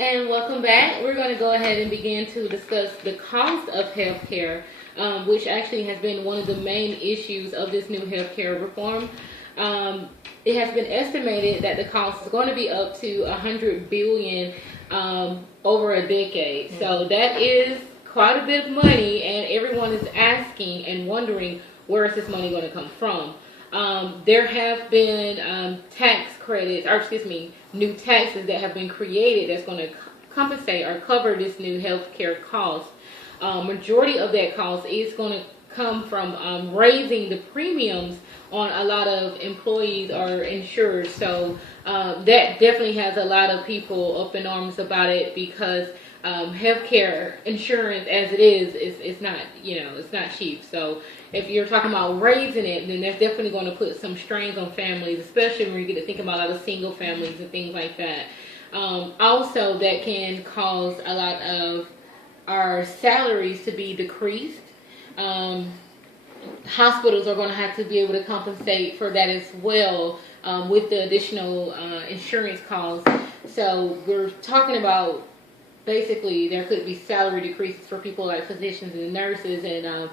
And welcome back. We're going to go ahead and begin to discuss the cost of healthcare, which actually has been one of the main issues of this new healthcare reform. It has been estimated that the cost is going to be up to 100 billion over a decade. So that is quite a bit of money, and everyone is asking and wondering where is this money going to come from. There have been tax credits, or excuse me, new taxes that have been created that's going to compensate or cover this new healthcare cost. Majority of that cost is going to come from raising the premiums on a lot of employees or insured. So that definitely has a lot of people up in arms about it, because healthcare insurance as it is it's not, it's not cheap. So if you're talking about raising it, then that's definitely going to put some strains on families, especially when you get to think about other single families and things like that. Also, that can cause a lot of our salaries to be decreased. Hospitals are going to have to be able to compensate for that as well, with the additional insurance costs. So we're talking about basically there could be salary decreases for people like physicians and nurses, and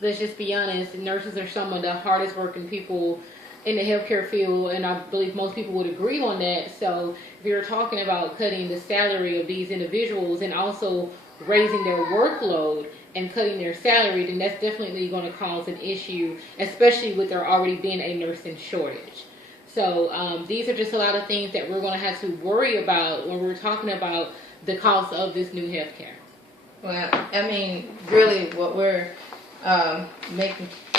let's just be honest, nurses are some of the hardest working people in the healthcare field, and I believe most people would agree on that. So if you're talking about cutting the salary of these individuals and also raising their workload and cutting their salary, then that's definitely going to cause an issue, especially with there already being a nursing shortage. So these are just a lot of things that we're going to have to worry about when we're talking about the cost of this new healthcare. Well, I mean, really, what we're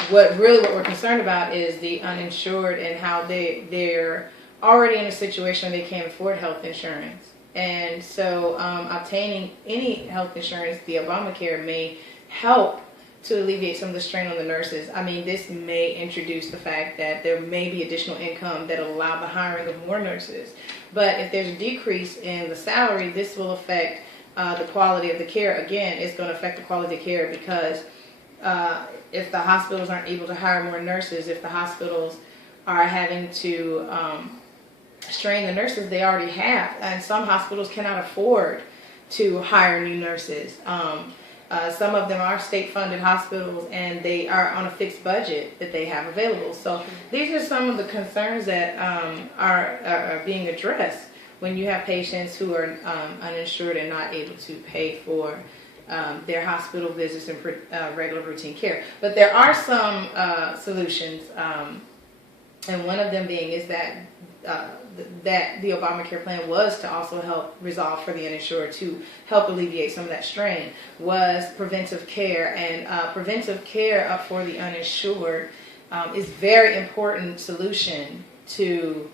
what we're concerned about is the uninsured and how they're already in a situation where they can't afford health insurance. And so obtaining any health insurance, the Obamacare, may help to alleviate some of the strain on the nurses. I mean, this may introduce the fact that there may be additional income that will allow the hiring of more nurses. But if there's a decrease in the salary, this will affect the quality of the care. Again, it's going to affect the quality of care, because if the hospitals aren't able to hire more nurses, if the hospitals are having to strain the nurses they already have, and some hospitals cannot afford to hire new nurses. Some of them are state-funded hospitals, and they are on a fixed budget that they have available. So these are some of the concerns that are being addressed when you have patients who are uninsured and not able to pay for their hospital visits and regular routine care. But there are some solutions, and one of them being is that that the Obamacare plan was to also help resolve for the uninsured, to help alleviate some of that strain, was preventive care. And preventive care for the uninsured is very important solution to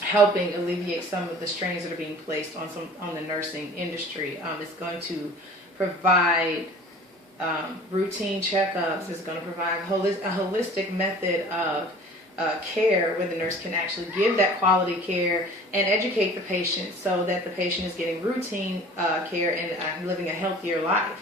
helping alleviate some of the strains that are being placed on the nursing industry. It's going to provide routine checkups. It's going to provide a holistic method of care, where the nurse can actually give that quality care and educate the patient so that the patient is getting routine care and living a healthier life.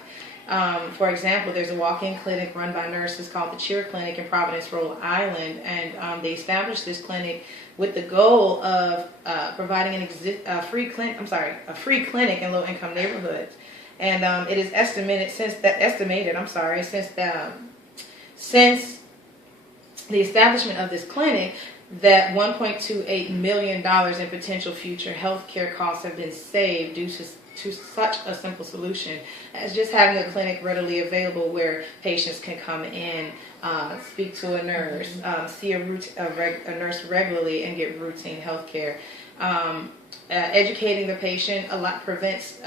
For example, there's a walk-in clinic run by nurses called the Cheer Clinic in Providence, Rhode Island, and they established this clinic with the goal of providing a free clinic in low-income neighborhoods. And it is estimated since the establishment of this clinic that $1.28 million in potential future health care costs have been saved due to such a simple solution as just having a clinic readily available where patients can come in, speak to a nurse, see a nurse regularly, and get routine health care. Educating the patient prevents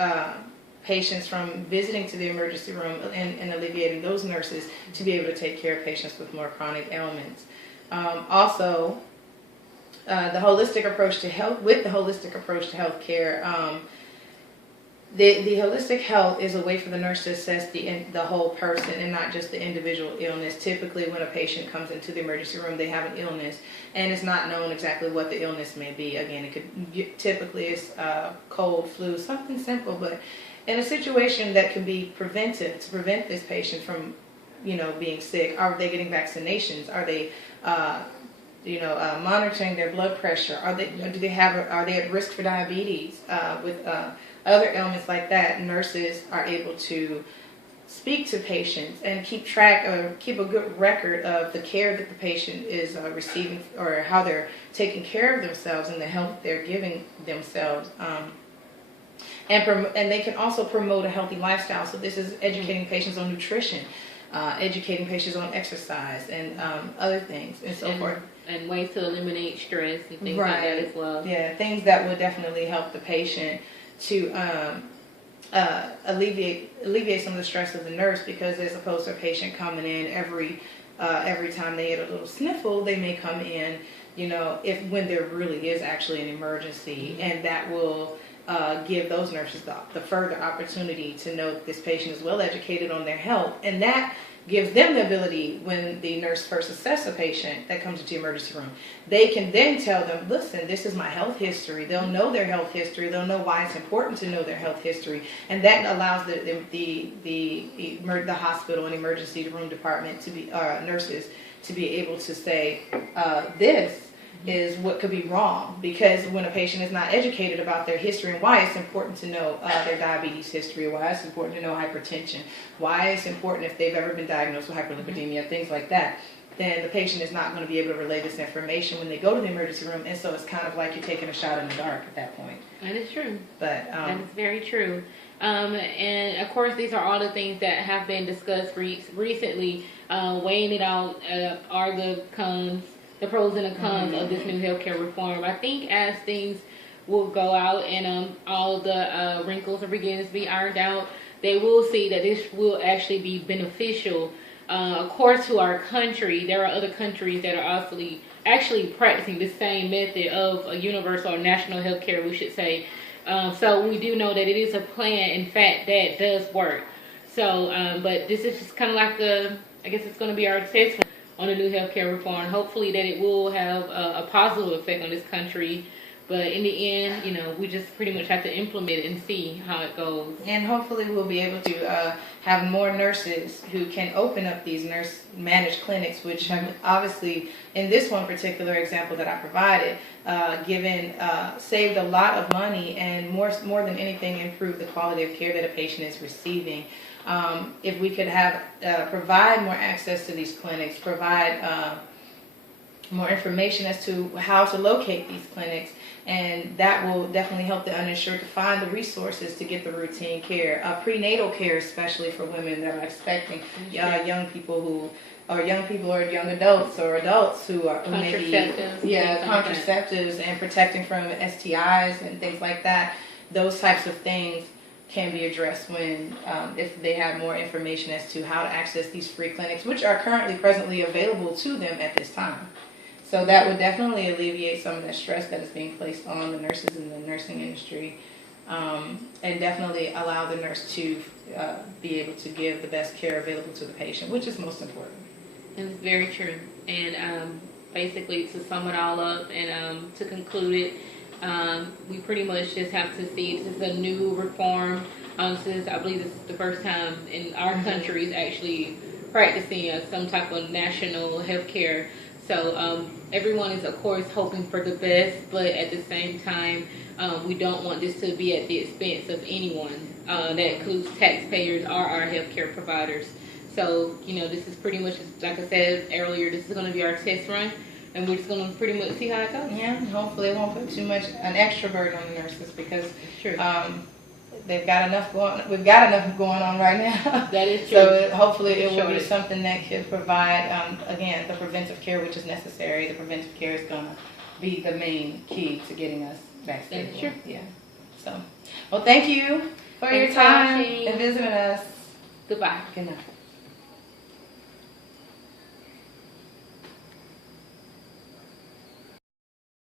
patients from visiting to the emergency room, and alleviating those nurses to be able to take care of patients with more chronic ailments. Also, the holistic approach to health, care, the holistic health is a way for the nurse to assess the whole person and not just the individual illness. Typically, when a patient comes into the emergency room, they have an illness, and it's not known exactly what the illness may be. Again, typically it's cold, flu, something simple, but in a situation that can be prevented to prevent this patient from, being sick. Are they getting vaccinations? Are they monitoring their blood pressure. Are they at risk for diabetes? With other ailments like that, nurses are able to speak to patients and keep a good record of the care that the patient is receiving, or how they're taking care of themselves and the health they're giving themselves. And they can also promote a healthy lifestyle. So this is educating patients on nutrition, educating patients on exercise, and other things and so forth. And ways to eliminate stress and things like that as well. Yeah, things that would definitely help the patient to alleviate some of the stress of the nurse, because as opposed to a patient coming in every time they get a little sniffle, they may come in, when there really is actually an emergency, and that will give those nurses the further opportunity to know that this patient is well educated on their health, and that gives them the ability, when the nurse first assesses a patient that comes into the emergency room, they can then tell them, listen, this is my health history. They'll know their health history. They'll know why it's important to know their health history. And that allows the hospital and emergency room department to be, nurses to be able to say, this is what could be wrong, because when a patient is not educated about their history and why it's important to know their diabetes history, why it's important to know hypertension, why it's important if they've ever been diagnosed with hyperlipidemia, things like that, then the patient is not going to be able to relay this information when they go to the emergency room, and so it's kind of like you're taking a shot in the dark at that point. That is true. But that is very true. And of course, these are all the things that have been discussed recently. Weighing it out, are the cons, the pros and the cons of this new healthcare reform. I think as things will go out and all the wrinkles are beginning to be ironed out, they will see that this will actually be beneficial. Of course, to our country, there are other countries that are actually practicing the same method of a universal or national healthcare, we should say. So we do know that it is a plan, in fact, that does work. So, but this is just kind of like I guess it's going to be our assessment on the new healthcare reform. Hopefully that it will have a positive effect on this country. But in the end, we just pretty much have to implement it and see how it goes. And hopefully we'll be able to have more nurses who can open up these nurse-managed clinics, which have obviously, in this one particular example that I provided, saved a lot of money, and more than anything, improved the quality of care that a patient is receiving. If we could provide more access to these clinics, provide more information as to how to locate these clinics, and that will definitely help the uninsured to find the resources to get the routine care, prenatal care, especially for women that are expecting, young people or young adults or adults who maybe contraceptives and protecting from STIs and things like that. Those types of things can be addressed when if they have more information as to how to access these free clinics, which are presently available to them at this time. So that would definitely alleviate some of the stress that is being placed on the nurses in the nursing industry, and definitely allow the nurse to be able to give the best care available to the patient, which is most important. It's very true. And basically, to sum it all up and to conclude it, we pretty much just have to see this is a new reform. I believe this is the first time in our country is actually practicing some type of national health care. So everyone is, of course, hoping for the best, but at the same time, we don't want this to be at the expense of anyone. That includes taxpayers or our healthcare providers. So, this is pretty much, like I said earlier, this is going to be our test run, and we're just going to pretty much see how it goes. Yeah, hopefully it won't put an extra burden on the nurses, because they've got enough we've got enough going on right now. That is true. So hopefully it will be something that could provide, again, the preventive care which is necessary. The preventive care is going to be the main key to getting us back stable. That's true. Yeah. So, well, thank you for your time and visiting us. Goodbye. Good night.